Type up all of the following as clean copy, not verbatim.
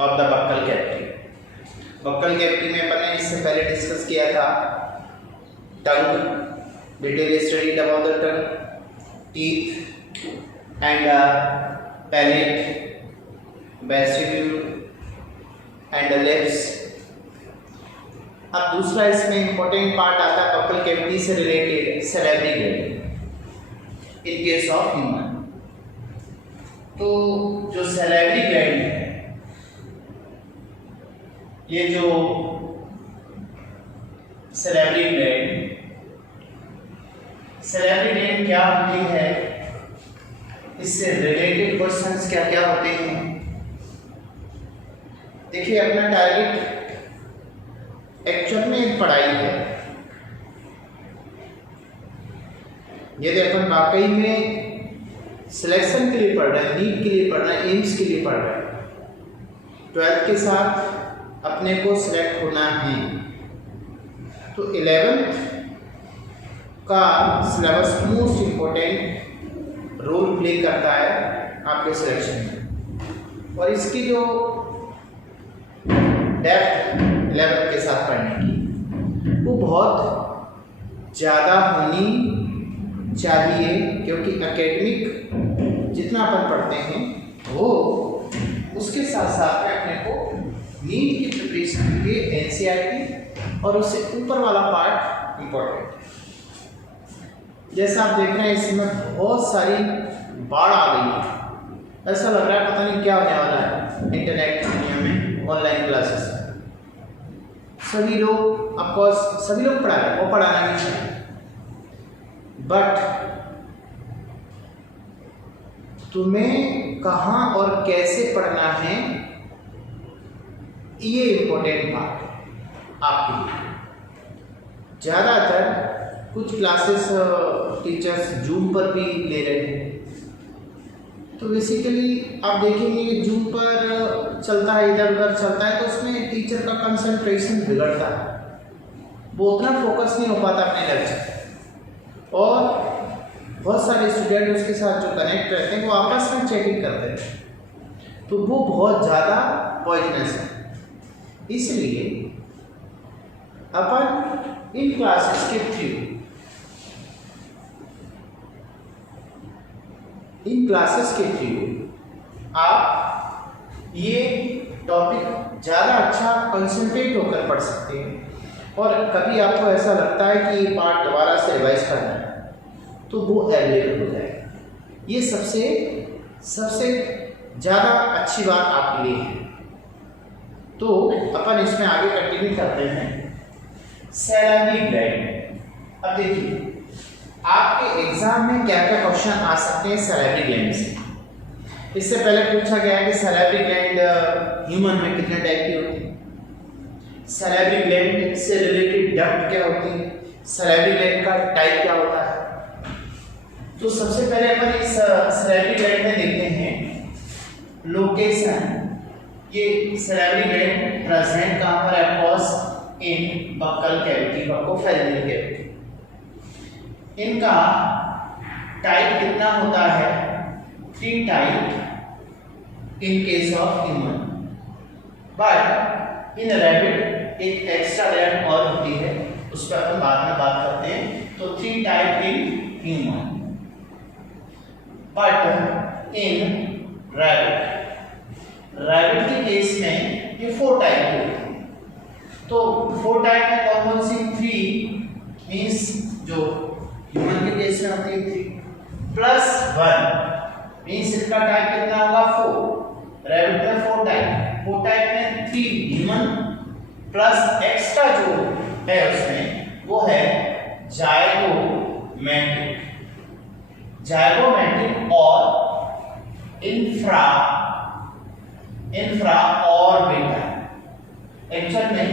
Of the buccal cavity. Buccal cavity में अपन ने इससे पहले डिस्कस किया था tongue, detail study about the tongue, teeth and palate, vestibule and lips. अब दूसरा इसमें इंपॉर्टेंट पार्ट आता है बक्कल कैविटी से related salivary gland in case of human. तो जो सैलिवरी ग्लैंड है, ये जो सैलिवरी ग्लैंड क्या होती है, इससे रिलेटेड क्वेश्चंस क्या क्या होते हैं। देखिए अपना टारगेट एक्चुअल में एक पढ़ाई है। यदि अपन वाकई में सिलेक्शन के लिए पढ़ रहे हैं, नीट के लिए पढ़ रहे हैं, एम्स के लिए पढ़ रहे हैं, 12th के साथ अपने को सिलेक्ट होना है, तो 11th का syllabus most important role play करता है आपके सिलेक्शन में। और इसकी जो डेप्थ 11th के साथ पढ़ने की वो बहुत ज़्यादा होनी चाहिए, क्योंकि एकेडमिक जितना अपन पढ़ते हैं वो उसके साथ साथ में अपने को नीट की प्रिपरेशन के लिए एनसीईआरटी और उससे ऊपर वाला पार्ट इम्पोर्टेंट है। जैसा आप देख रहे हैं इसमें बहुत सारी बाढ़ आ गई है, ऐसा लग रहा है पता नहीं क्या होने वाला है इंटरनेट दुनिया में, ऑनलाइन क्लासेस। सभी लोग ऑफकोर्स सभी लोग पढ़ा रहे हैं, वो पढ़ाना नहीं चाहिए, बट तुम्हें कहाँ और कैसे पढ़ना है ये इम्पोर्टेंट बात है आपके लिए। ज़्यादातर कुछ क्लासेस टीचर्स जूम पर भी ले रहे हैं, तो बेसिकली आप देखेंगे जूम पर चलता है, इधर उधर चलता है, तो उसमें टीचर का कंसंट्रेशन बिगड़ता है, वो उतना फोकस नहीं हो पाता अपने लेक्चर। और बहुत सारे स्टूडेंट उसके साथ जो कनेक्ट रहते हैं वो आपस में चैटिंग करते हैं, तो वो बहुत ज़्यादा पॉइजनस है। इसलिए अपन इन क्लासेस के थ्रू आप ये टॉपिक ज़्यादा अच्छा कंसंट्रेट होकर पढ़ सकते हैं। और कभी आपको ऐसा लगता है कि ये पार्ट दोबारा से रिवाइज करना है, तो वो अवेलेबल हो जाएगा। ये सबसे ज़्यादा अच्छी बात आपके लिए है। तो अपन इसमें आगे कंटिन्यू करते हैं। Salivary gland. अब देखिए आपके एग्जाम में क्या क्या क्वेश्चन आ सकते हैं सैलिवरी ग्लैंड से। इससे पहले पूछा गया है कि सैलिवरी ग्लैंड ह्यूमन में कितने टाइप की होती है, सैलिवरी ग्लैंड से रिलेटेड डक्ट क्या होती है, सैलिवरी ग्लैंड का टाइप क्या होता है। तो सबसे पहले अपन इस सैलिवरी ग्लैंड में देखते हैं लोकेशन। ये सैलिवरी ग्लैंड प्रेजेंट कहाँ पर है, of course in buccal cavity, buccopharyngeal cavity. इनका टाइप कितना होता है, 3 type in case of human, but in rabbit एक एक्स्ट्रा ग्लैंड और होती है, उस पर अपन बाद में बात करते हैं। तो 3 type in human, but in rabbit के केस में ये 4 टाइप की होती है। तो 4 टाइप में कौन कौन सी, 3 मीन्स जो ह्यूमन के केस में होती है 3 प्लस 1 मीन्स इसका टाइप कितना होगा, 4। रैबिट में 4 टाइप में 3 ह्यूमन प्लस एक्स्ट्रा जो है उसमें वो है जायगोमेट्रिक और इंफ्रा और बीटा। एक्चुअल में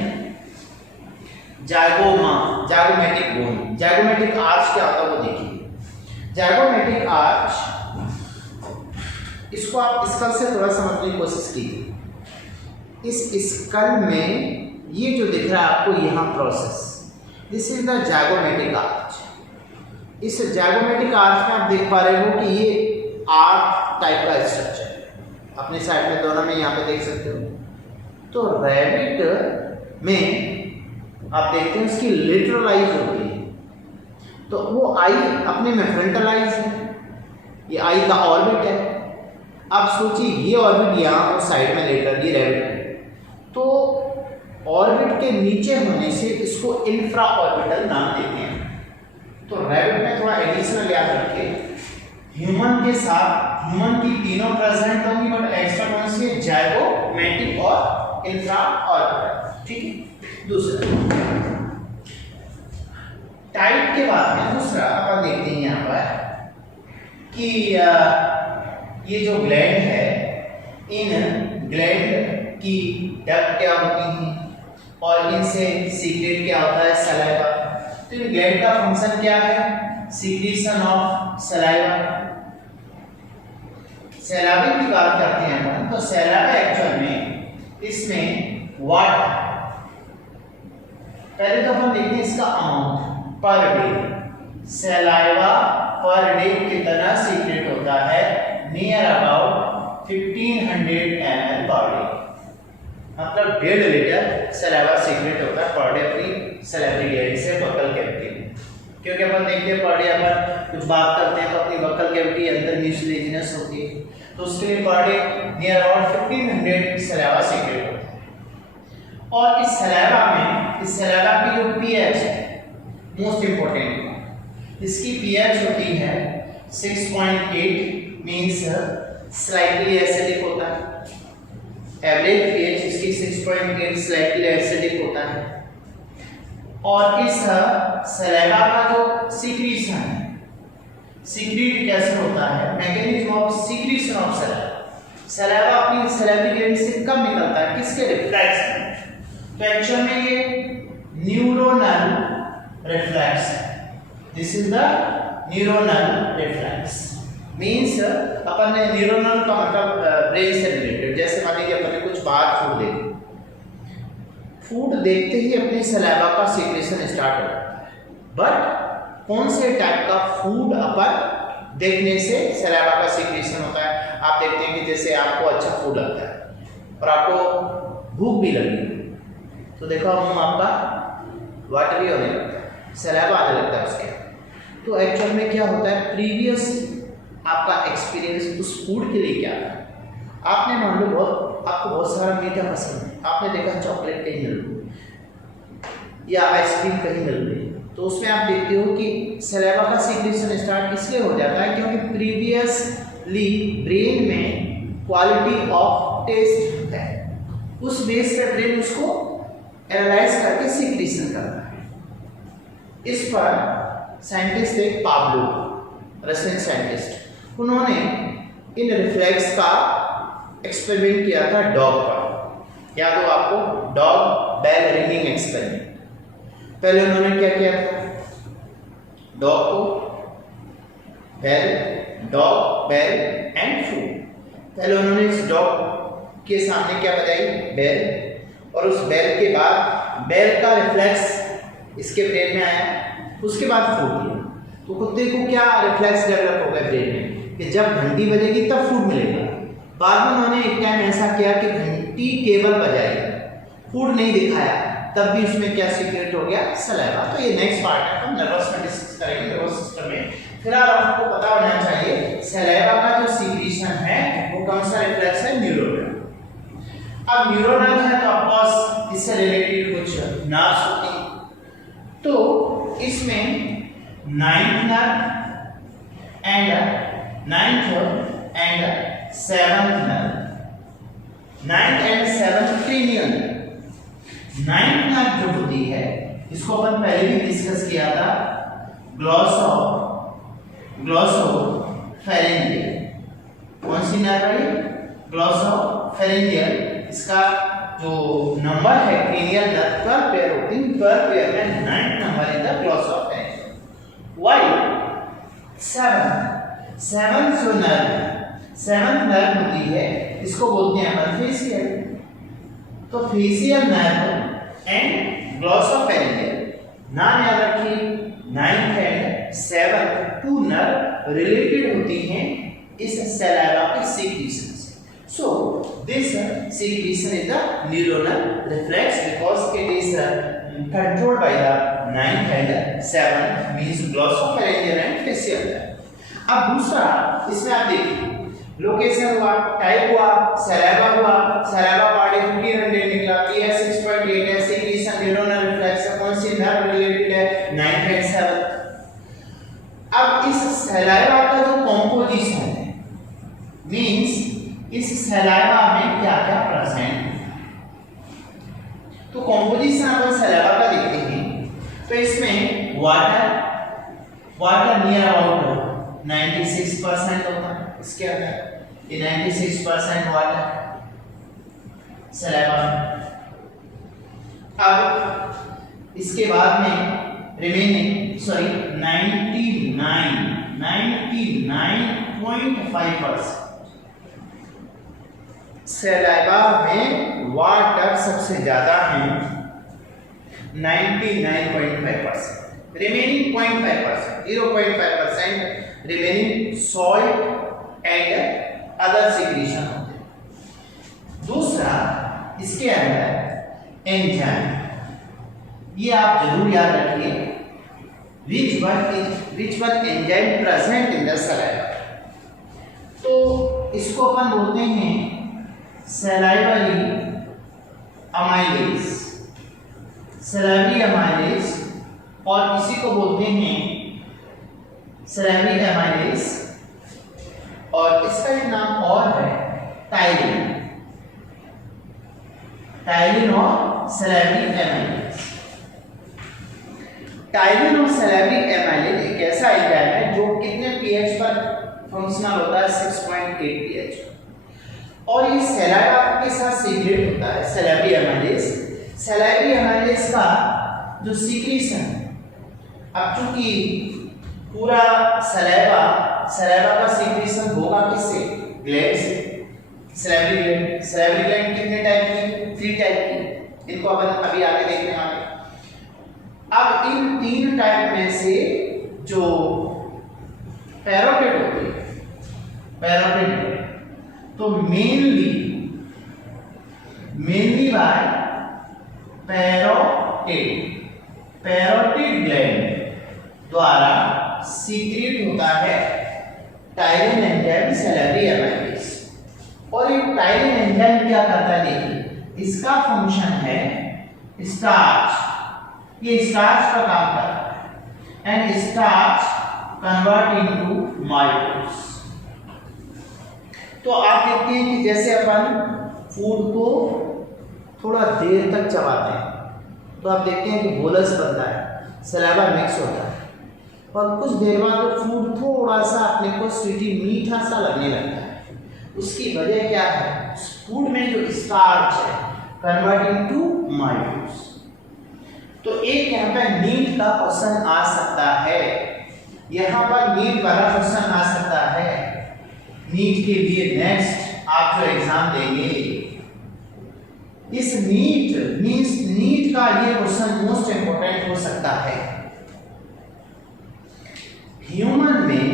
जायगोमेट्रिक आर्च क्या होता है वो देखिए। जायगोमेट्रिक आर्च, इसको आप स्कल से थोड़ा समझने की कोशिश कीजिए। इस स्कल में ये जो दिख रहा है आपको यहाँ process, this is the zygomatic arch. इस जायगोमेट्रिक आर्च में आप देख पा रहे हो कि ये आर्क टाइप का स्ट्रक्चर है। अपने साइड में दोनों में यहाँ पे देख सकते हो तो रैबिट में आप देखते हैं उसकी लेटरल आईज होती है, तो वो आई अपने में फ्रंटल आईज है, ये आई का ऑर्बिट है। आप सोचिए ये ऑर्बिट यहाँ और साइड में लेटरली रैबिट है, तो ऑर्बिट के नीचे होने से इसको इंफ्रा ऑर्बिटल नाम देते हैं। तो रैबिट में थोड़ा एडिशनल याद रखिए, ह्यूमन के साथ ह्यूमन की तीनों प्रेजेंट होंगी, बट एक्स्ट्रा कौन सी है, जाइगोमेटिक और इंफ्रा ऑर्बिटल। ठीक है। दूसरा टाइप के बाद में दूसरा अपन देखते हैं यहाँ पर कि ये जो ग्लैंड है, इन ग्लैंड की डक्ट क्या होती हैं और इनसे सीक्रेट क्या होता है, सलाइवा। तो इन ग्लैंड का फंक्शन क्या है, सीक्रेशन ऑफ सलाइवा। सैलावे की बात करते हैं अपन, तो सैलावा एक्चुअल में इसमें वाटर, पहले तो अपन देखते हैं इसका amount per day. Saliva per day कितना सीक्रेट होता है, near about 1500 ml per day, मतलब 1.5 लीटर सैलाइवा सीक्रेट होता है पर डे अपनी सैलिवरी ग्लैंड से बकल कैविटी में। क्योंकि अपन देखते हैं पर डे अपन कुछ बात करते हैं तो अपनी बकल कैविटी अंदर म्यूसिलेजिनस होती है, तो उसके लिए per day near about 1500 saliva secret होता है। और इस सैलाइवा में, इस सैलाइवा की जो पीएच है, मोस्ट इंपोर्टेंट, इसकी पीएच होती है 6.8, मींस स्लाइटली एसिडिक होता है। एवरेज पीएच इसकी 6.8 स्लाइटली एसिडिक होता है। और इस सैलाइवा का जो सीक्रीशन है, सीक्रेट कैसे होता है, mechanism of secretion of saliva. Saliva अपनी सैलिवरी ग्लैंड से कब निकलता है, किसके रिफ्लेक्स में, तो एक्चुअल में ये न्यूरोनल रिफ्लेक्स है। This is the neuronal reflex, means अपन ने न्यूरोनल का मतलब ब्रेन से रिलेटेड, जैसे मान लीजिए अपन ने कुछ बाहर फूड देखा, फूड देखते ही अपने सलाइवा का सीक्रेशन स्टार्ट हो जाता है, बट कौन से टाइप का फूड अपन देखने से सलाइवा का सीक्रेशन होता है। आप देखते हैं कि जैसे आपको अच्छा फूड लगता है और आपको भूख भी लगी, तो देखो मुंह आपका वाटरी होने लगता है, सलाइवा आने लगता है उसके। तो एक्चुअल में क्या होता है, प्रीवियस आपका एक्सपीरियंस उस फूड के लिए क्या था। आपने मान लो आपको बहुत सारा मीठा पसंद है, आपने देखा चॉकलेट कहीं मिल रही या आइसक्रीम कहीं मिल रही, तो उसमें आप देखते हो कि सलाइवा का सीक्रेशन स्टार्ट इसलिए हो जाता है क्योंकि प्रीवियसली ब्रेन में क्वालिटी ऑफ टेस्ट है, उस बेस पे ब्रेन उसको एनालाइज करके सीक्रेशन करता है। इस पर साइंटिस्ट थे पाब्लो, रशियन साइंटिस्ट, उन्होंने इन रिफ्लेक्स का एक्सपेरिमेंट किया था डॉग पर। याद हो आपको, डॉग बेल रिंगिंग एक्सपेरिमेंट। पहले उन्होंने क्या किया था, डॉग को bell, dog bell and food. पहले उन्होंने इस डॉग के सामने क्या बजाई, बेल, और उस बेल के बाद बेल का रिफ्लेक्स इसके ब्रेन में आया, उसके बाद फूड दिया। तो कुत्ते को क्या रिफ्लेक्स डेवलप हो गया ब्रेन में कि जब घंटी बजेगी तब फूड मिलेगा। बाद में उन्होंने एक टाइम ऐसा किया कि घंटी केवल बजाई, फूड नहीं दिखाया, तब भी उसमें क्या सीक्रेट हो गया, सलाइवा। तो ये नेक्स्ट पार्ट है, हम नर्वस में डिस्कस करेंगे, नर्वस सिस्टम में। फिलहाल आपको पता होना चाहिए सलाइवा का जो सीक्रेशन है वो कौन सा रिफ्लेक्स है, न्यूरोनल। अब न्यूरोनल है तो ऑफकोर्स इससे रिलेटेड कुछ नर्व्स होती हैं, तो इसमें ninth and seventh nerve, ninth and seventh cranial. Ninth nerve जो होती है इसको अपन पहले भी डिस्कस किया था, ग्लॉसोफेरेंजियल। कौन सी नर्व है, ग्लॉसोफेरेंजियल। इसका जो नंबर है क्रेनियल नर्व 12 पेयर होती है, 12 पेयर में 9th number is the glossopharyngeal. Why seventh जो नर्व, सेवंथ नर्व होती है इसको बोलते हैं अपन फेशियल। तो फेशियल नर्व एंड ग्लॉसोफेरेंजियल, नाम याद रखिए। 9th and 7th 2 nerve related होती हैं इस सलाइवा के सीक्रेशन से। So this secretion is the neuronal reflex because it is controlled by the 9th and 7th means glossopharyngeal and facial. अब दूसरा इसमें आप देखिए लोकेशन हुआ, टाइप हुआ, सलाइवा हुआ, सलाइवा पार्ट 1500 निकला, पीएस 6.8 है, सेक्रीशन न्यूरोनल रिफ्लेक्स है, कौन सी नर्व रिलेटेड है 9th and 7th। अब इस सलाइवा का जो कंपोजिशन है मींस इस सलाइवा में क्या क्या प्रेजेंट है, तो कंपोजिशन अपन सलाइवा का देखते हैं तो इसमें वाटर नियर अबाउट 96% होता है इसके अंदर, ये 96% वाटर सलाइवा में। अब इसके बाद में रिमेनिंग 99.5% सलाइवा में वाटर सबसे ज्यादा है 99.5%, remaining 0.5%, 0.5% remaining salt and other secretion होते हैं। दूसरा इसके अंदर एंजाइम, ये आप जरूर याद रखिए, which one enzyme present in the saliva, तो इसको अपन बोलते हैं सलाइवरी अमाइलेज, सलाइवरी अमाइलेज, और इसी को बोलते हैं सलाइवरी अमाइलेज, और इसका एक नाम और है टाइलिन, टाइलिन और सलाइवरी अमाइलेज। टाइलिन और सलाइवरी अमाइलेज एक ऐसा एंजाइम है जो कितने पीएच पर फंक्शनल होता है 6.8 पीएच, और ये सलाइवा के साथ सीक्रेट होता है सलाइवरी अमाइलेज। सलाइवरी अमाइलेज का जो सीक्रेशन, अब चूंकि पूरा सलाइवा का सीक्रेशन होगा किससे, ग्लैंड से, सलाइवरी ग्लैंड। सलाइवरी ग्लैंड कितने टाइप की, 3 टाइप की, इनको अपन अभी आगे देखने वाले। अब इन 3 टाइप में से जो पैरोटिड होती है, पैरोटिड तो मेनली बाय पैरोटिड ग्लैंड द्वारा सीक्रेट होता है टाइलिन एंजाइम सलाइवरी अमाइलेज। और ये टाइलिन एंजाइम क्या करता है, देखिए इसका फंक्शन है स्टार्च, ये स्टार्च का काम करता है and starch convert into mitos. तो आप देखते हैं कि जैसे अपन फूड को थोड़ा देर तक चबाते हैं तो आप देखते हैं कि बोलस बनता है, सलाइवा मिक्स होता है, और कुछ देर बाद वो फूड थोड़ा सा अपने को स्वीटी मीठा सा लगने लगता है। उसकी वजह क्या है, फूड में जो स्टार्च है कन्वर्टिंग टू माइटोस। तो एक यहाँ पे नीट का क्वेश्चन आ सकता है, यहाँ पर नीट वाला क्वेश्चन आ सकता है। नीट के लिए नेक्स्ट आप जो एग्जाम देंगे, इस नीट का ये क्वेश्चन मोस्ट इंपोर्टेंट हो सकता है। ह्यूमन में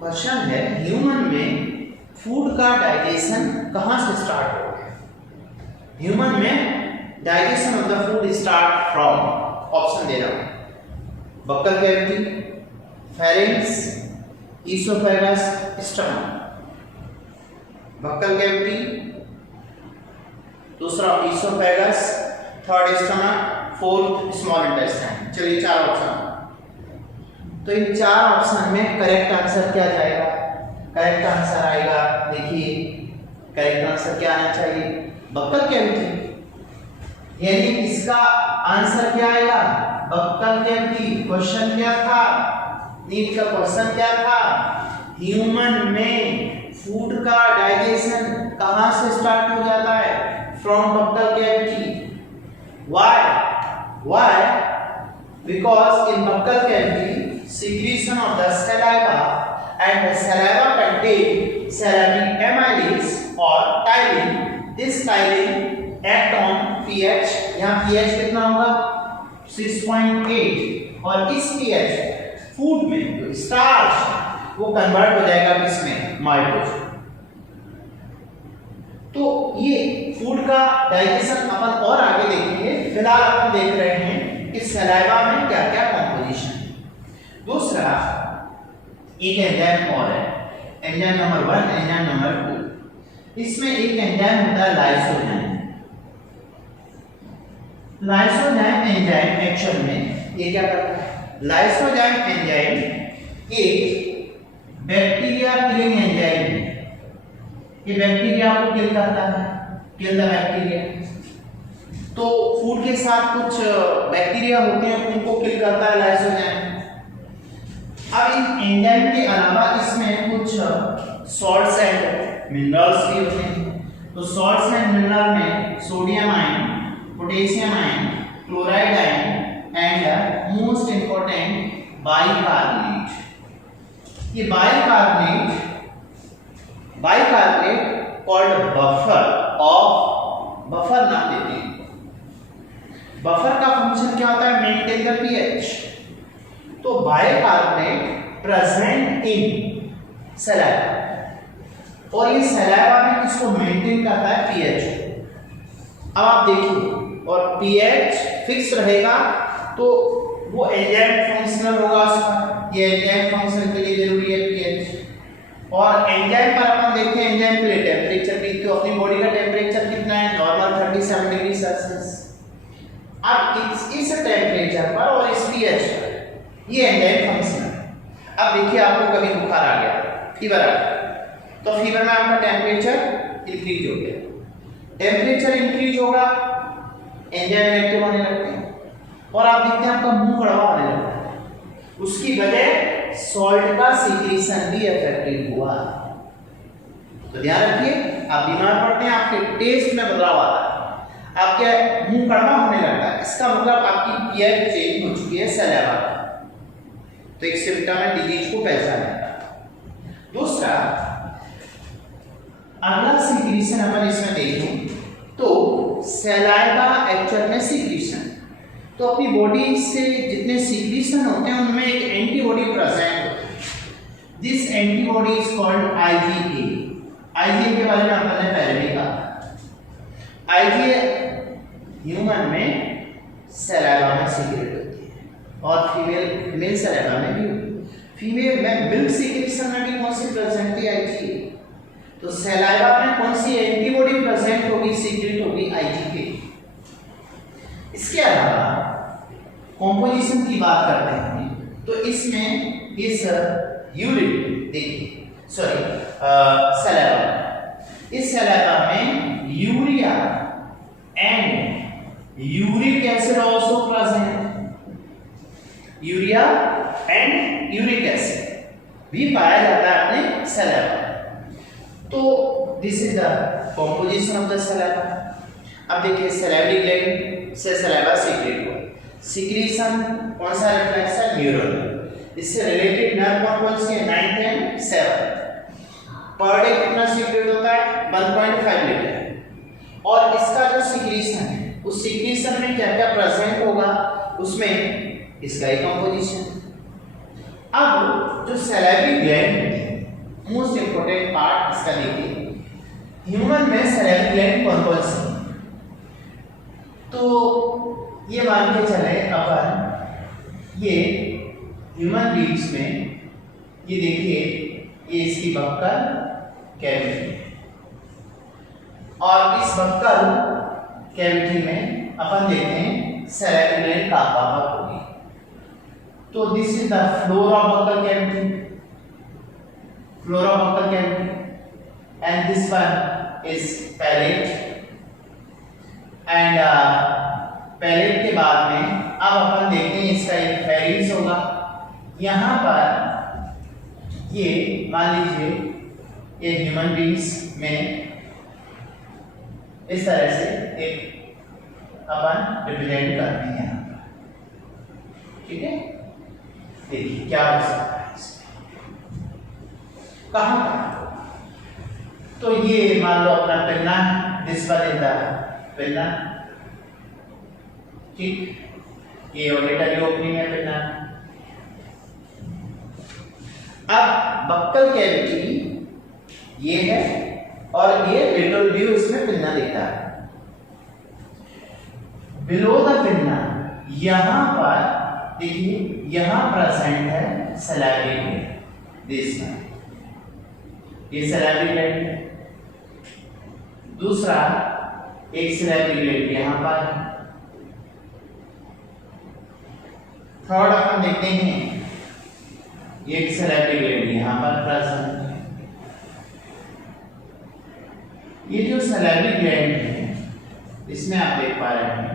क्वेश्चन है, ह्यूमन में फूड का डाइजेशन कहां से स्टार्ट हो गया। ह्यूमन में digestion of the food start from, option दे रहा हूं, buccal cavity, pharynx, oesophagus, stomach. Buccal cavity, दूसरा oesophagus, third stomach, fourth small intestine. चलिए 4 ऑप्शन, तो इन 4 ऑप्शन में करेक्ट आंसर क्या जाएगा, करेक्ट आंसर आएगा, देखिए करेक्ट आंसर क्या आना चाहिए, बक्कल कैविटी। यानी इसका आंसर क्या आएगा, बक्कल कैविटी। क्वेश्चन क्या था, नीट का क्वेश्चन क्या था, ह्यूमन में फूड का डाइजेशन कहां से स्टार्ट हो जाता है, from buccal cavity. Why? Because in buccal cavity, secretion of the saliva and the saliva contain salivary amylase or tyline. This tyline act on pH. यहाँ pH कितना होगा 6.8, और इस pH फूड में जो स्टार्च वो कन्वर्ट हो जाएगा किसमें, माइटोस। तो ये फूड का डाइजेशन अपन और आगे देखेंगे, फिलहाल अपन देख रहे हैं कि सलाइवा में क्या क्या कॉम्पोजिशन है। दूसरा एक एंजाइम और है, एंजाइम नंबर 1, एंजाइम नंबर 2। इसमें एक एंजाइम होता है लाइसोजाइम। लाइसोजाइम एंजाइम एक्चुअल में ये क्या करता है, लाइसोजाइम एंजाइम एक बैक्टीरिया किलिंग एंजाइम है। ये बैक्टीरिया को किल करता है, किल द बैक्टीरिया। तो फूड के साथ कुछ बैक्टीरिया होते हैं, उनको किल करता है लाइसोजाइम। अब इन एंजाइम के अलावा इसमें कुछ सॉल्ट्स एंड मिनरल्स भी होते हैं। तो सॉल्ट्स एंड मिनरल में sodium ion, potassium ion, chloride ion and most important bicarbonate. ये बाइकार्बोनेट कॉल्ड बफर नाम देते हैं। बफर का फंक्शन क्या होता है, मेंटेन द पीएच। तो बाइकार्बोनेट प्रेजेंट इन सलाइवा और ये सलाइवा में किसको मेंटेन करता है, पीएच। अब आप देखिए, और पीएच फिक्स रहेगा तो वो एंजाइम फंक्शनल होगा उसका। ये एंजाइम फंक्शन के लिए जरूरी है पीएच। और एंजाइम पर अपन देखते हैं, एंजाइम के लिए टेम्परेचर भी, तो अपनी बॉडी का टेम्परेचर कितना है, नॉर्मल 37 डिग्री सेल्सियस। अब इस टेम्परेचर पर और इस पीएच पर ये एंजाइम फंक्शन है। अब देखिए, आपको कभी बुखार आ गया, फीवर आ गया, तो फीवर में आपका टेम्परेचर इंक्रीज हो गया। टेम्परेचर इंक्रीज होगा, एंजाइम एक्टिव होने लगते हैं और आप देखते हैं आपका मुंह कड़वा होने लगता है। उसकी वजह सॉल्ट का सीक्रेशन भी इफेक्टिव हुआ। तो ध्यान रखिए, आप बीमार पड़ते हैं, आपके टेस्ट में बदलाव आता है, आपके मुंह कड़वा होने लगता है, इसका मतलब आपकी पीएच चेंज हो चुकी है सलाइवा। तो एक सिम्टम है डिजीज को पहचानना। दूसरा, अगला सीक्रेशन अपन इसमें देखें तो सलाइवा एक्चुअल में सीक्रेशन। तो अपनी बॉडी से जितने सीक्रेशन होते हैं उनमें एक एंटीबॉडी प्रेजेंट होती है। This antibody is called IgA. IgA के बारे में आपने पहले भी कहा। आईजीए ह्यूमन में सलाइवा में सीक्रेट होती है और फीमेल सलाइवा में भी होती है। फीमेल में मिल्क सीक्रेशन में भी कौन सी प्रेजेंट थी, आईजीए। तो सलाइवा में कौन सी एंटीबॉडी प्रेजेंट होगी, सीक्रेट होगी, आईजीए। इसके अलावा कॉम्पोजिशन की बात करते हैं तो इसमें इस यूरिन देखिए, सॉरी सलाइवा, इस सलाइवा में urea and uric acid also present. Urea and uric acid भी पाया जाता है अपने सलाइवा। तो this is the composition of the saliva. अब देखिए, सलाइवरी ग्लैंड से सलाइवा सीक्रेट हुआ। सीक्रेशन कौन सा रिफ्लेक्स है, न्यूरल। इससे रिलेटेड नर्व कौन सी है, 9th and 7th। Per day कितना सीक्रेट होता है, 1.5 लीटर। और इसका जो सीक्रेशन है, उस सीक्रेशन में क्या क्या प्रेजेंट होगा, उसमें इसका ही कंपोजिशन। अब जो सलाइवरी ग्लैंड है, मोस्ट इंपोर्टेंट पार्ट इसका देखिए, ह्यूमन में सलाइवरी ग्लैंड कौन सी। तो ये मान के चले अपन, ये ह्यूमन बींग्स में, ये देखिए, ये इसकी बक्कल कैविटी, और इस बक्कल कैविटी में अपन देखते हैं सलाइवरी ग्लैंड कहाँ पर होगी। तो this is the floor of buccal cavity, floor of buccal cavity, and this one is palate. And palate के बाद में अब अपन देखते हैं इसका एक फेरिंग्स होगा। यहाँ पर ये मान लीजिए, ये ह्यूमन बींग्स में इस तरह से एक अपन रिप्रेजेंट करते हैं यहाँ पर, ठीक है। देखिए क्या हो सकता है कहाँ पर। तो ये मान लो अपना pinna, this one is the pinna, ठीक। ये ऑडिटरी ओपनिंग है पिन्ना। अब बक्कल कैविटी ये है, और ये लेटरल व्यू इसमें पिन्ना दिखता है। बिलो द पिन्ना यहां पर देखिए, यहां प्रेजेंट है सैलिवरी ग्लैंड, दिस वन, ये सैलिवरी ग्लैंड है। दूसरा एक सैलिवरी ग्लैंड यहां पर है। थर्ड अपन देखते हैं, एक सैलिवरी ग्लैंड यहां पर प्रेजेंट है। ये जो सैलिवरी ग्लैंड है इसमें आप देख पा रहे हैं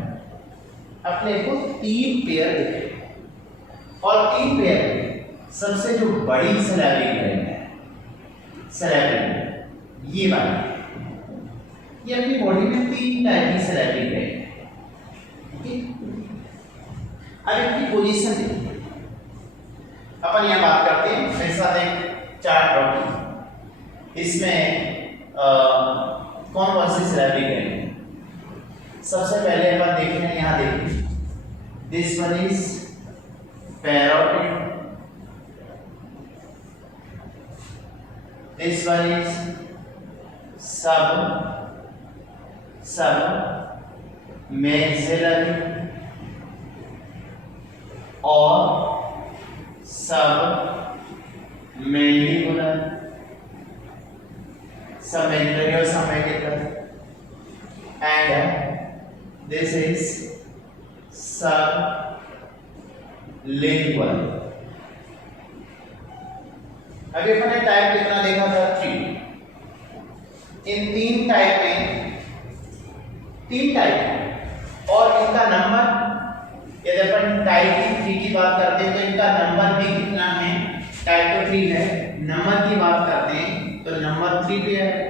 अपने को 3 पेयर दिख रहे हैं, और 3 पेयर में सबसे जो बड़ी सैलिवरी ग्लैंड है, सैलिवरी ग्लैंड ये वाली, ये अपनी बॉडी में 3 टाइप की सैलिवरी ग्लैंड है। ओके, अब इनकी पोजीशन देखिए। अपन यहां बात करते हैं, मेरे साथ एक चार्ट ड्रॉ कीजिए। इसमें कौन कौन सी सैलिवरी ग्लैंड है। सबसे पहले अपन देख रहे हैं, यहां देखिए, this one is parotid, this one is सब मैक्सिलरी और सब मैंडिबुलर, सब मैंडिबुलर और सब mandibular, and this is sublingual। अभी अपन ने टाइप कितना देखा था, 3। इन 3 टाइप में 3 टाइप है, और इनका नंबर, यदि अपन टाइप 3 की बात करते हैं तो इनका नंबर भी कितना है, टाइप तो 3 है, नंबर की बात करते हैं तो नंबर 3 पेयर है।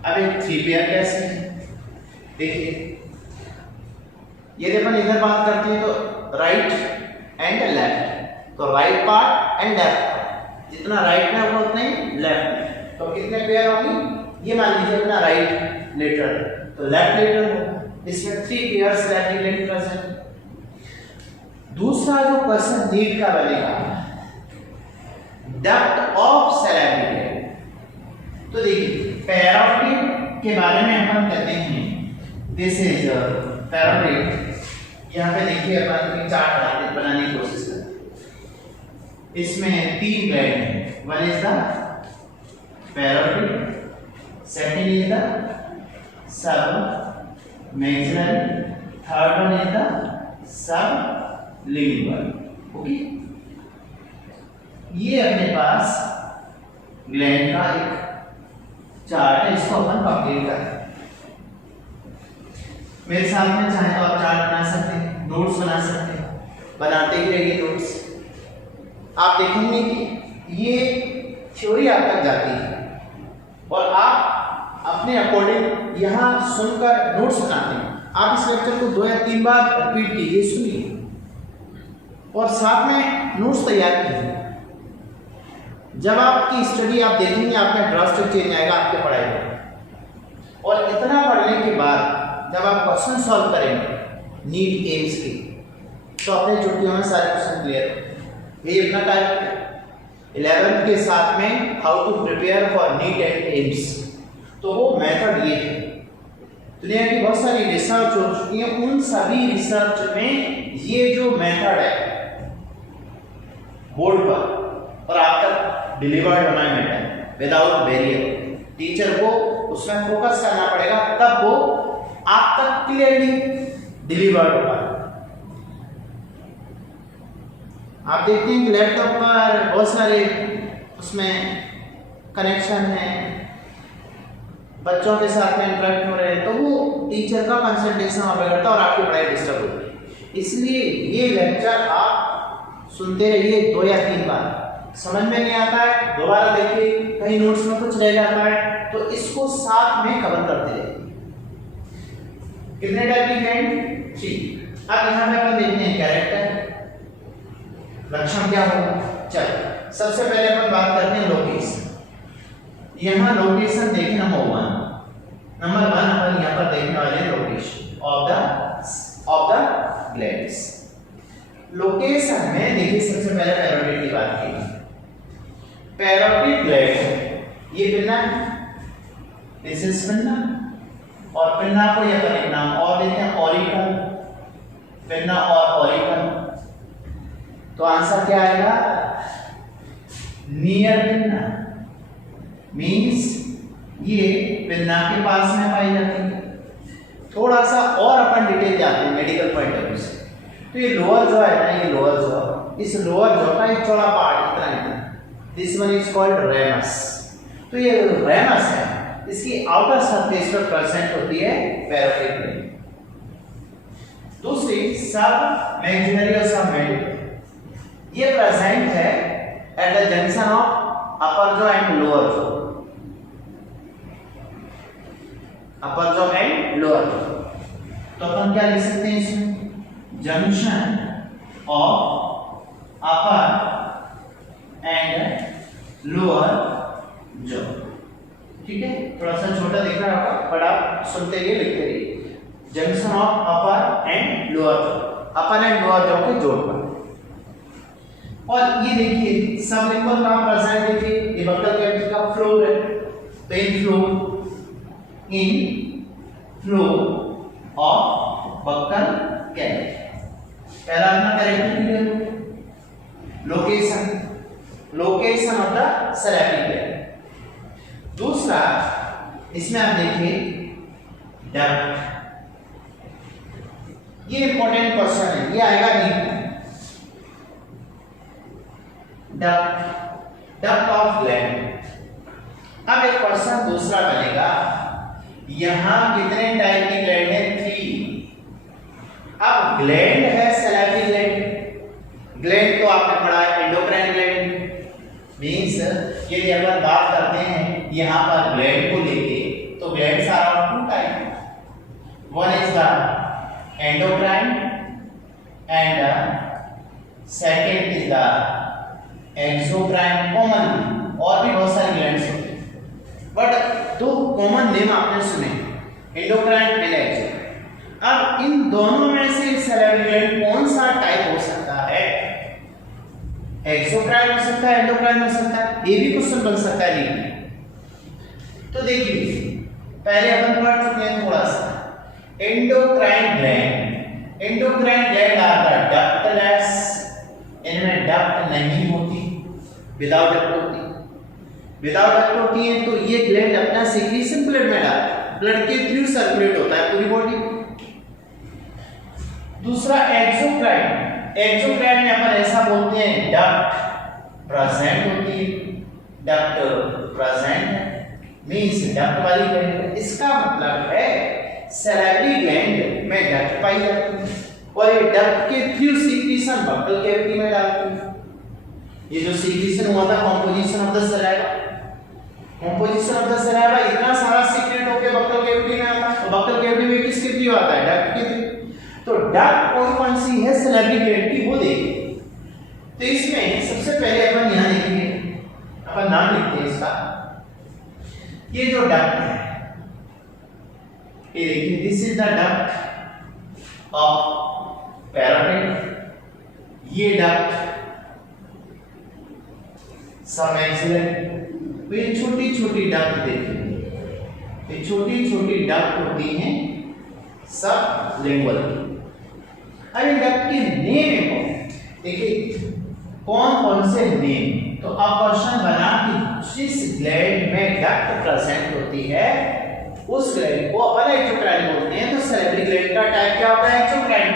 अब एक 3 पेयर कैसे है देखिए, यदि अपन इधर बात करते हैं तो राइट एंड लेफ्ट, तो right part and left part, जितना राइट में होगा उतना ही लेफ्ट में, तो कितने पेयर होंगे, ये मान लीजिए अपना राइट लेटर, तो लेफ्ट लेटर होगा, इसमें 3 पेयर्स सैलिवरी ग्लैंड प्रेजेंट। दूसरा जो क्वेश्चन नीट का बनेगा, डेप्थ ऑफ सैलिवरी ग्लैंड, तो देखिए पैरोटिड के बारे में अपन कहते हैं, दिस इज पैरोटिड। यहाँ पे देखिए अपन चार्ट बनाने की कोशिश करें। इसमें 3 ग्लैंड है, one is the parotid, second is the sub maxillary, third one is the sublingual. Okay, ये अपने पास ग्लैंड का एक चार्ट है, इसको अपन कंप्लीट करें। मेरे साथ में चाहे तो आप चार्ट बना सकते हैं, नोट्स बना सकते हैं, बनाते ही रहिए नोट्स। आप देखेंगे कि ये थ्योरी आप तक जाती है और आप अपने अकॉर्डिंग यहाँ सुनकर नोट्स बनाते हैं। आप इस लेक्चर को 2 या 3 बार रिपीट कीजिए, सुनिए और साथ में नोट्स तैयार कीजिए। जब आपकी स्टडी आप देखेंगे, आपका ड्राफ्ट चेंज आएगा आपके पढ़ाई में। और इतना पढ़ने के बाद जब आप क्वेश्चन सॉल्व करेंगे नीट एम्स के, तो अपने छुट्टियों में सारे क्वेश्चन क्लियर। ये अपना टाइप 11th के साथ में how to prepare for NEET and AIIMS, तो वो मेथड ये है। दुनिया की बहुत सारी रिसर्च हो चुकी है, उन सभी रिसर्च में ये जो मेथड है बोर्ड पर और आप तक डिलीवर्ड होना है विदाउट बैरियर। टीचर को उसमें फोकस करना पड़ेगा, तब वो आप तक क्लियरली डिलीवर्ड होगा। आप देखते हैं कि लैपटॉप पर बहुत सारे उसमें कनेक्शन है, बच्चों के साथ में इंटरेक्ट हो रहे हैं, तो वो टीचर का कंसंट्रेशन वहाँ पे करता है और आपकी पढ़ाई डिस्टर्ब होती है। इसलिए ये लेक्चर आप सुनते रहिए 2 या 3 बार, समझ में नहीं आता है दोबारा देखिए, कहीं नोट्स में कुछ रह जाता है तो इसको साथ में कवर करते रहिए। कितने टाइप की ग्लैंड? 3। अब यहाँ पे अपन देखते हैं कैरेक्टर, लक्षण क्या होगा। चलो सबसे पहले अपन बात करते हैं लोकेशन। यहाँ लोकेशन देखें नंबर 1 अपन यहाँ पर देखने वाले हैं location of the glands. Location में देखिए सबसे पहले पैरोटिड की बात की। पैरोटिड ग्लैंड ये पिन्ना दिस इज पिन्ना, और पिन्ना को ये अपन एक नाम और देते हैं ऑरिकल, पिन्ना और ऑरिकल। तो आंसर क्या आएगा? नियर पिन्ना, मीन्स ये पिन्ना के पास में पाई जाती है। थोड़ा सा और अपन डिटेल जाते हैं मेडिकल पॉइंट ऑफ व्यू से। तो ये लोअर जॉ है ना, ये लोअर जॉ, इस लोअर जॉ का एक चौड़ा पार्ट इतना, this one is called ramus. तो ये रेमस है, इसकी आउटर सरफेस पर प्रेजेंट होती है पैरोटिड ग्लैंड। दूसरी सब मैक्सिलरी और सब मैंडिबल, ये प्रेजेंट है at the junction of upper jaw and lower jaw, upper jaw and lower jaw. तो अपन क्या लिख सकते हैं इसमें? Junction of upper and lower jaw. ठीक है, थोड़ा सा छोटा दिख रहा होगा, पर आप सुनते रहिए, लिखते रहिए। Junction of upper and lower jaw, upper and lower jaw के जोड़ पर। और ये देखिए सबलिंगुअल का प्रेजेंट, देखिए ये बक्कल कैविटी का फ्लोर है, तो इन फ्लोर ऑफ बक्कल कैविटी। पहला अपना character location of the salivary gland. दूसरा इसमें आप देखिए डक्ट, ये इंपॉर्टेंट क्वेश्चन है, ये आएगा नहीं। Duct of gland. अब एक क्वेश्चन दूसरा बनेगा, यहां कितने टाइप की ग्लैंड है? 3। अब ग्लैंड है सैलाइवरी ग्लैंड, ग्लैंड तो आपने पढ़ा है एंडोक्राइन ग्लैंड, मींस यदि अपन बात करते हैं यहां पर ग्लैंड को लेके, तो glands are of 2 type, one is the endocrine and second is the exocrine. Common और भी बहुत सारे ग्लैंड्स होते हैं, बट 2 कॉमन नेम आपने सुने, एंडोक्राइन एंड एक्सोक्राइन। अब इन दोनों में से सैलाइवरी ग्लैंड कौन सा टाइप हो सकता है? एक्सोक्राइन हो सकता है, एंडोक्राइन हो सकता है, ये भी क्वेश्चन बन सकता है। नहीं तो देखिए पहले अपन पढ़ चुके हैं थोड़ा सा endocrine gland. Endocrine gland are the ductless, इनमें डक्ट नहीं होती, विदाउट डक्ट होती, विदाउट डक्ट होती है। तो ये ग्लैंड अपना सीक्रेशन ब्लड में डालता है, ब्लड के थ्रू सर्कुलेट होता है पूरी बॉडी में। दूसरा एक्सोक्राइन, एक्सोक्राइन में अपन ऐसा बोलते हैं डक्ट प्रेजेंट होती है, डक्ट प्रेजेंट मींस डक्ट वाली ग्लैंड। इसका मतलब है सैलाइवरी ग्लैंड में डक्ट पाई जाती है, और ये डक्ट के थ्रू सीक्रेशन बक्कल कैविटी में डालती है। ये जो सीक्रेशन हुआ था composition of the saliva, composition of the saliva इतना सारा सीक्रेट होके बक्कल कैविटी में आता है, तो बक्कल कैविटी में किसके थ्रू आता है? डक्ट के थ्रू। तो डक्ट कौन सी है सैलाइवरी ग्लैंड की, वो देखिए। तो इसमें सबसे पहले अपन यहां देखेंगे, अपन नाम लिखते हैं इसका, ये जो डक्ट है, ये देखिए this is the duct of parotid, ये डक्ट सबमैक्सिलरी। तो ये छोटी छोटी डक्ट देखिए, ये छोटी छोटी डक्ट होती हैं सबलिंगुअल। अब इन डक्ट के नेम है, देखिए कौन कौन से नेम। तो अब क्वेश्चन बना कि जिस ग्लैंड में डक्ट प्रेजेंट होती है उस ग्लैंड को अपन एक्सोक्राइन बोलते हैं। तो सैलाइवरी ग्लैंड का टाइप क्या होता है? एक्सोक्राइन।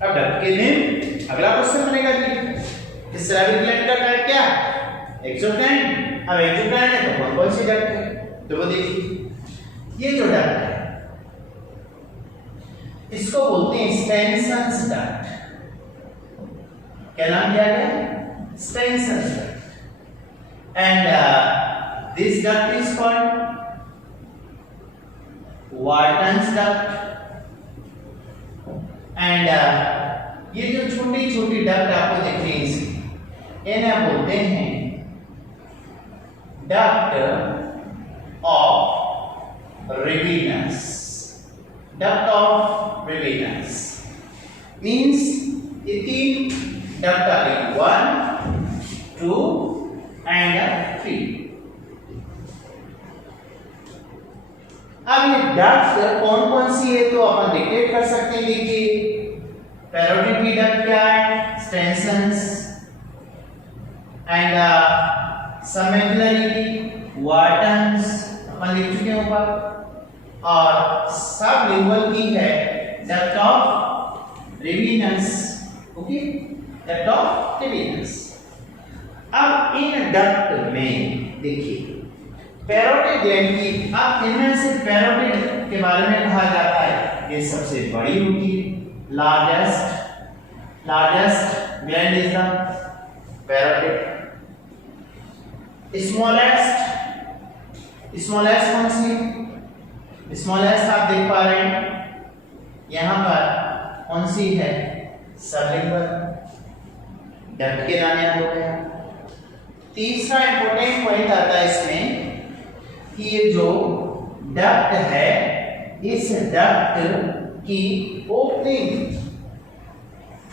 अब डक्ट के नेम, अगला क्वेश्चन बनेगा कि सैलाइवरी ग्लैंड का टाइप क्या है? एक्सोक्राइन। अब एक्सोक्राइन है तो कौन सी डक्ट है? तो वो देखिए ये जो डक्ट है इसको बोलते हैं स्टेनसन्स डक्ट। क्या नाम दिया गया? Stensen's duct. And this duct is called Wharton's duct. And ये जो छोटी छोटी डक्ट आपको दिख रही है इसकी, इन्हें बोलते हैं duct of Rivinus. Duct of Rivinus means ये 3 डक्ट आ गई, 1, 2 एंड 3। अब ये डक्ट कौन कौन सी है तो अपन डिक्टेट कर सकते हैं। देखिए पैरोटिड की डक्ट क्या है, स्टेंसन्स एंड सबमेडुलरी की वार्टन्स अपन लिख चुके हैं ऊपर, और सबलिंगुअल की है duct of Rivinus. Okay, duct of Rivinus. अब इन डक्ट में देखिए पैरोटिड ग्लैंड की, अब इनमें से पैरोटिड के बारे में कहा जाता है ये सबसे बड़ी होती है, largest gland is the parotid. Smallest कौन सी, स्मॉलेस्ट आप देख पा रहे हैं यहां पर कौन सी है, सबलिंगुअल। डक्ट के नाम याद हो गया। तीसरा इंपॉर्टेंट पॉइंट आता है इसमें कि ये जो डक्ट है इस डक्ट की ओपनिंग,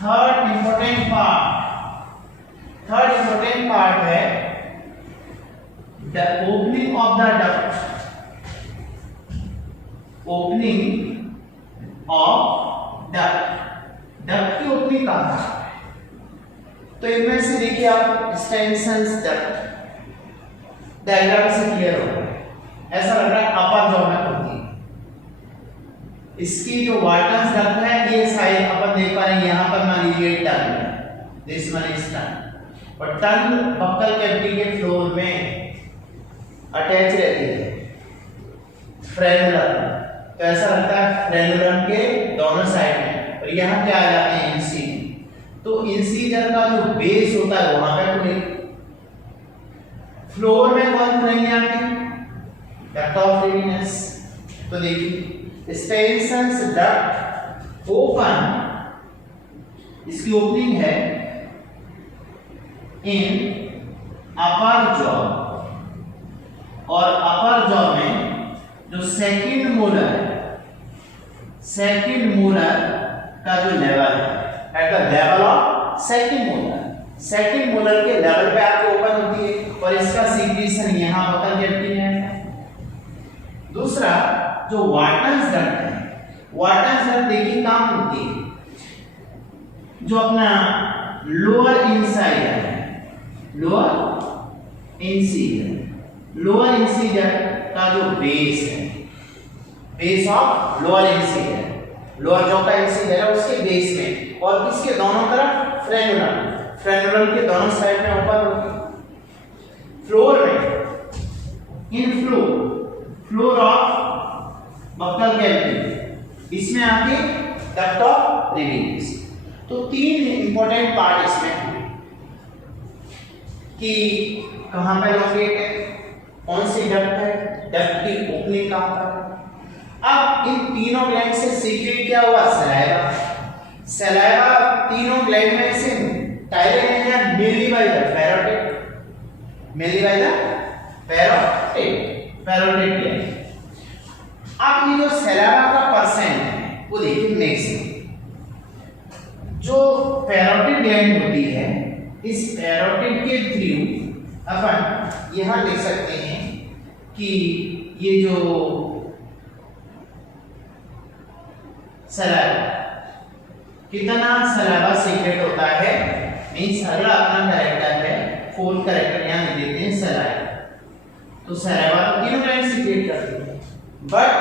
थर्ड इंपॉर्टेंट पार्ट है the opening of the duct, opening of duct की ओपनिंग कहां है। तो इनमें से देखिए आप स्टेंसन्स डक्ट डायग्राम से क्लियर हो रहा है, ऐसा लग रहा है अपर जॉ में होती है। इसकी जो वार्टन्स डक्ट है ये साइड अपन देख पा रहे हैं, यहां पर मान लीजिए टंग है, दिस वन इज टंग, और टंग बक्कल कैविटी के फ्लोर में अटैच रहती है फ्रेनुलम, तो ऐसा लगता है फ्रेनुलम के दोनों साइड में, और यहाँ पे आ जाते हैं इंसीजर। तो इंसीजर का जो बेस होता है वहां पे खुले, फ्लोर में कौन खुलेंगे आपके, डक्ट ऑफ रेविनस। तो देखिए स्टेंसन्स डक्ट ओपन, इसकी ओपनिंग है इन अपर जॉ, और अपर जॉ में जो सेकंड मोलर का जो लेवल है, at the level of second molar के लेवल पे आपको ओपन होती है, और इसका सीक्रेशन यहां बकल कैविटी में है। दूसरा जो वार्टन्स डक्ट है, वार्टन्स डक्ट देखिए काम होती है जो अपना लोअर इंसीजर का जो बेस है, base of lower incisor, lower jaw का इंसीजर है उसके बेस में, और इसके दोनों तरफ फ्रेनुलम के दोनों साइड में ओपन होती है। फ्लोर में इन फ्लोर ऑफ बक्कल कैविटी, इसमें आके डक्ट ऑफ रेविनस। तो तीन इंपॉर्टेंट पार्ट इसमें कि कहां पे लोकेट है, कौन सी डक्ट है, डक्ट की ओपनिंग कहां पर है। अब इन तीनों ग्लैंड से सीक्रेट क्या हुआ, सलाइवा तीनों ग्लैंड में से टायरेट या mainly by the parotid gland. अब ये जो सलाइवा का परसेंट है वो देखिए मैक्सिमम, जो पैरोटिड ग्लैंड होती है इस पैरोटिड के थ्रू अपन यहां लिख सकते हैं कि ये जो सलाइवा, कितना सलाइवा सीक्रेट होता है, मींस अगला अपना कैरेक्टर है, फोर्थ कैरेक्टर यहां लिख देते हैं सलाइवा। तो सलाइवा तो तीनों ग्लैंड सीक्रेट करती है, but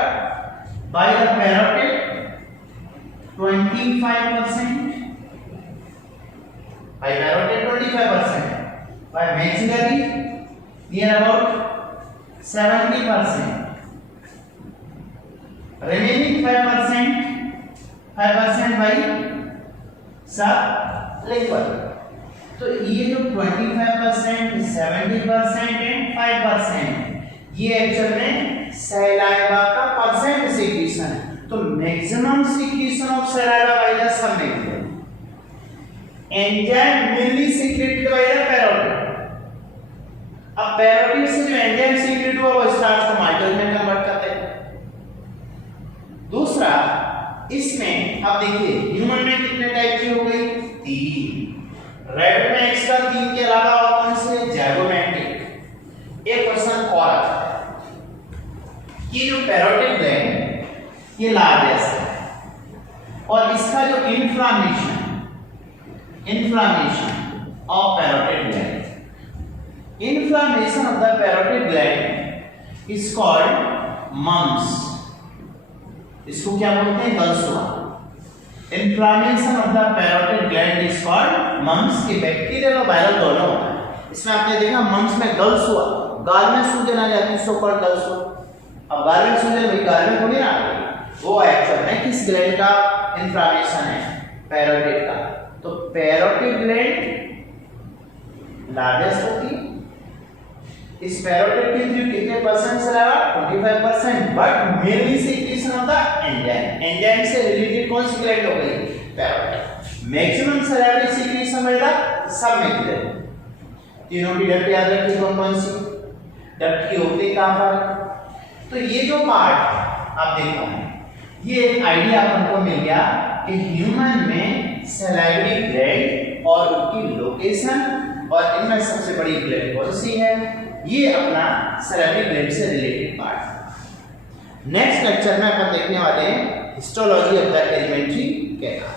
by the parotid 25%, by parotid 25%, by maxillary near about 70%, remaining 5% by sublingual। तो ये जो 25%, 70% एंड 5% ये एक्चुअल में सलाइवा का परसेंट सीक्रेशन है। तो maximum secretion of saliva by the sublingual, enzyme mainly secreted by the parotid. अब parotid से जो एंजाइम सीक्रेट हुआ वो स्टार्च को माइटोज में कन्वर्ट करते हैं। दूसरा इसमें अब देखिए ह्यूमन में कितने टाइप की हो गई, 3। रेड में एक्स्ट्रा 3 के अलावा और कौन से, जैगोमेटिक। एक क्वेश्चन और आता है ये जो पैरोटिड ग्लैंड ये लार्जेस्ट है और इसका जो inflammation of parotid gland, inflammation of the parotid gland is called mumps. इसको क्या बोलते हैं? गलसुआ। Inflammation of the parotid gland is called mumps. की बैक्टीरियल और वायरल दोनों होता है। इसमें आपने देखा मम्स में गलसुआ, गाल में सूजन आ जाती है, सो कॉल्ड गलसुआ। अब गाल में सूजन भाई गाल में थोड़ी ना आ गई, वो एक्चुअल में किस ग्लैंड का इन्फ्लामेशन है? पैरोटिड का। तो पैरोटिड ग्लैंड लार्जेस्ट होती है। इस पैरोटिड के थ्रू कितने percent saliva? 25%। But mainly secretion of the enzyme, enzyme से रिलेटेड कौन सी ग्लैंड हो गई? पैरोटिड। मैक्सिमम सलाइवरी सीक्रेशन मिलेगा सब में ग्लैंड। तीनों की डक्ट याद रखिए कौन कौन सी डक्ट की होती है कहां पर? तो ये जो पार्ट आप देखो, ये एक आइडिया आपको मिल गया कि ह्यूमन में सलाइवरी ग्लैंड और उनकी लोकेशन और इनमें सबसे बड़ी ग्लैंड कौन सी है? ये अपना सलाइवरी ग्लैंड से रिलेटेड पार्ट। नेक्स्ट लेक्चर में अपन देखने वाले हैं histology of the alimentary canal.